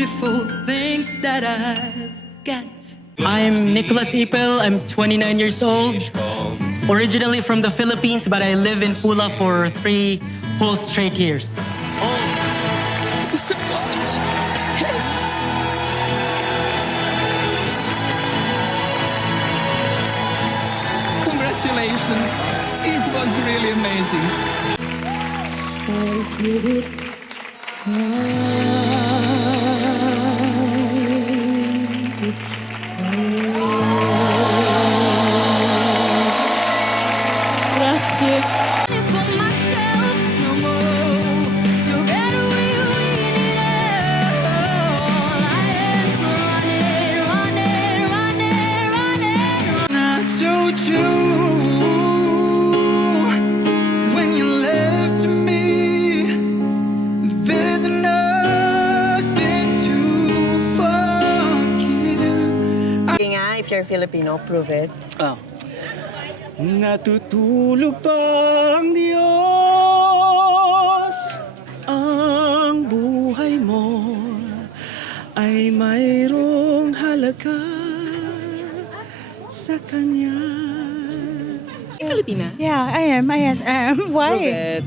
beautiful things that I've got. I'm Nicholas Ipel. I'm 29 years old. Originally from the Philippines, but I live in Pula for 3 whole straight years. Congratulations. It was really amazing. I did it Grazie. I told you when you left me, there's nothing to forgive. Sige nga, if you're Filipino, prove it. Oh. Natutulog pa ang Diyos. Ang buhay mo ay mayroong halaga sa Kanya. Filipina? Yeah, I am. Yes, I am. Why? Prove it.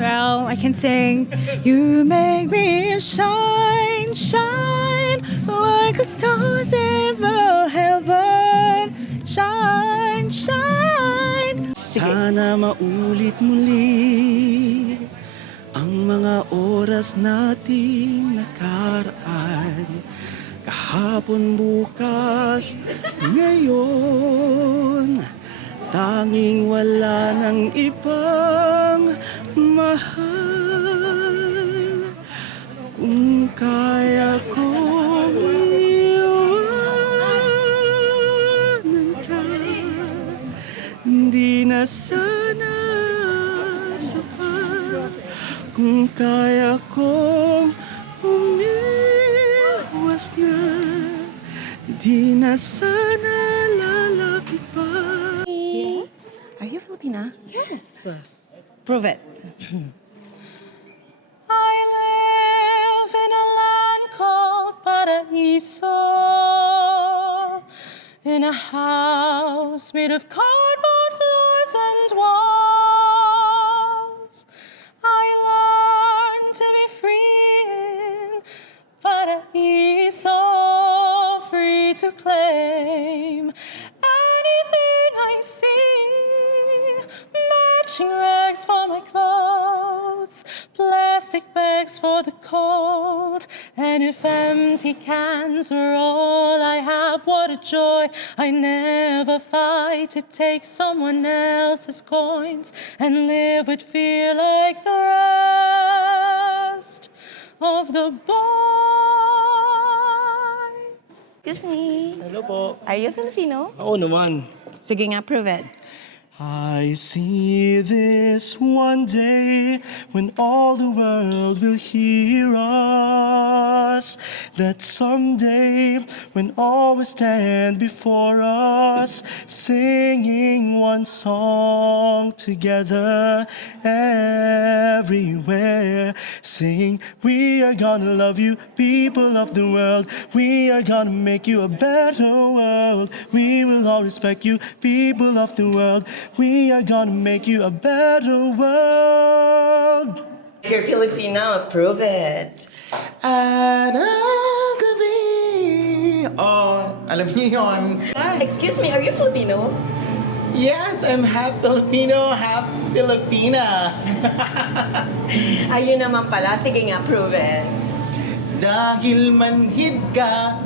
Well, I can sing. You make me shine, shine like a stars in the heaven. Shine, shine. Sana maulit muli ang mga oras nating nakaraan. Kahapon, bukas, ngayon, tanging wala ng ibang mahal. Kung kaya kong iwanan ka, hindi na sana sapat. Kung kaya kong umiwas na, di na sana lalapit pa. Are you Filipina? Yes. Prove it. I live in a land called Paraiso, in a house made of cardboard floors and walls. I learned to be free in Paraiso, free to claim anything I see. Matching rags for my clothes, plastic bags for the cold. And if empty cans are all I have, what a joy. I never fight to take someone else's coins and live with fear like the rest of the boys. Excuse me. Hello po. Are you Filipino? Oo naman. Sige nga, prove it. I see this one day when all the world will hear us. That someday when all will stand before us, singing one song together everywhere. Sing, we are gonna love you, people of the world. We are gonna make you a better world. We will all respect you, people of the world. We are gonna make you a better world. If you're Filipino, prove it. Gabi. Oh, alam niyo yun. Excuse me, are you Filipino? Yes, I'm half Filipino, half Filipina. Ayun naman pala. Sige nga, prove it. Dahil manhid ka,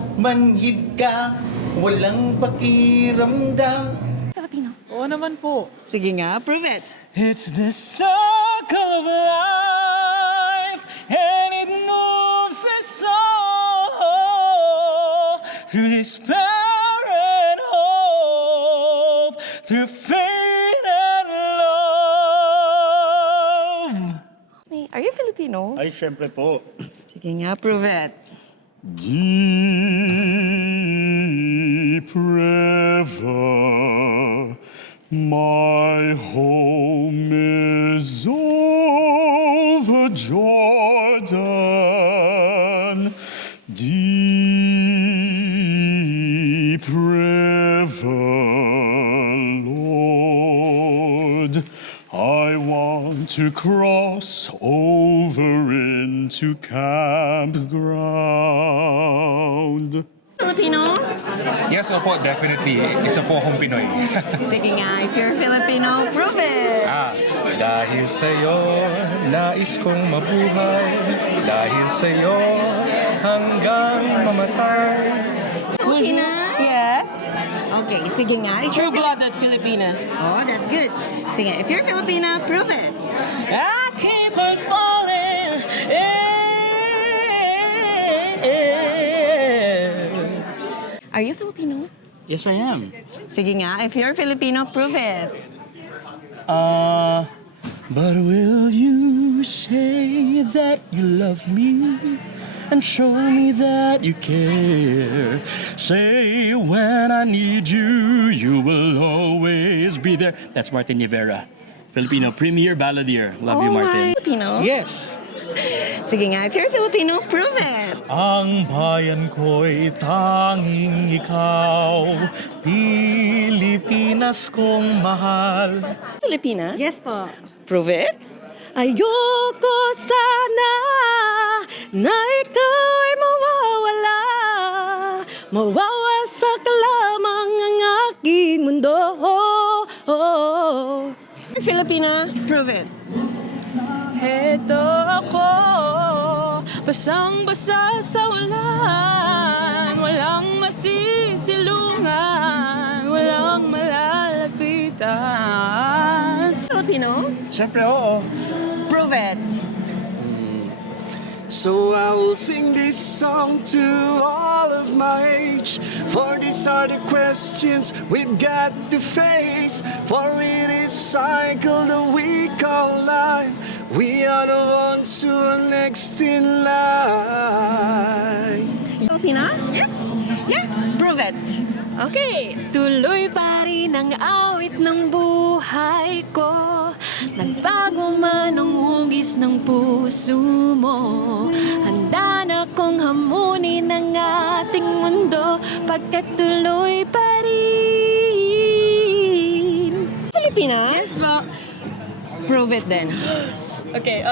walang pakiramdam. Filipino. Oo naman po. Sige nga, prove it. It's the circle of life, and it moves us all through despair and hope, through faith and love. Hey, are you Filipino? Ay, syempre po. Sige nga, prove it. Deep river, my home is over Jordan. Deep river, Lord, I want to cross over into campground. Filipino? Yes, opo, definitely. Isa po akong Pinoy. Sige nga, if you're Filipino, prove it. Dahil sa'yo, nais kong mabuhay. Dahil sa'yo, hanggang mamatay. Filipina? Yes. Okay, sige nga. If you're True-blooded Filipina. Oh, that's good. Sige, if you're Filipina, prove it. I keep on falling. Are you Filipino? Yes, I am. Sige nga, if you're Filipino, prove it. But will you say that you love me and show me that you care? Say when I need you, you will always be there. That's Martin Rivera, Filipino premier balladeer. Love you, Martin. Filipino? Yes. Sige nga, if you're Filipino, prove it. Ang bayan ko'y tanging ikaw, Pilipinas kong mahal. Filipina? Yes po. Prove it. Ayoko sana na ikaw ay mawawala. Mawawasak lamang ang aking mundo. Filipina, prove it. Heto ako, basang-basa sa ulan. Walang masisilungan, walang malalapitan. Filipino? Siyempre, oo. Prove it. So I will sing this song to all of my age. For these are the questions we've got to face. For it is cycle that we call life. We are the ones who are next in line. Filipina? Yes. Yeah, prove it. Okay. Tuloy pa rin ang awit ng buhay ko. Nagbago man ang hugis ng puso mo. Handa na kong hamunin ang ating mundo. Pagkat tuloy pa rin. Filipina? Yes, well, prove it then. Okay,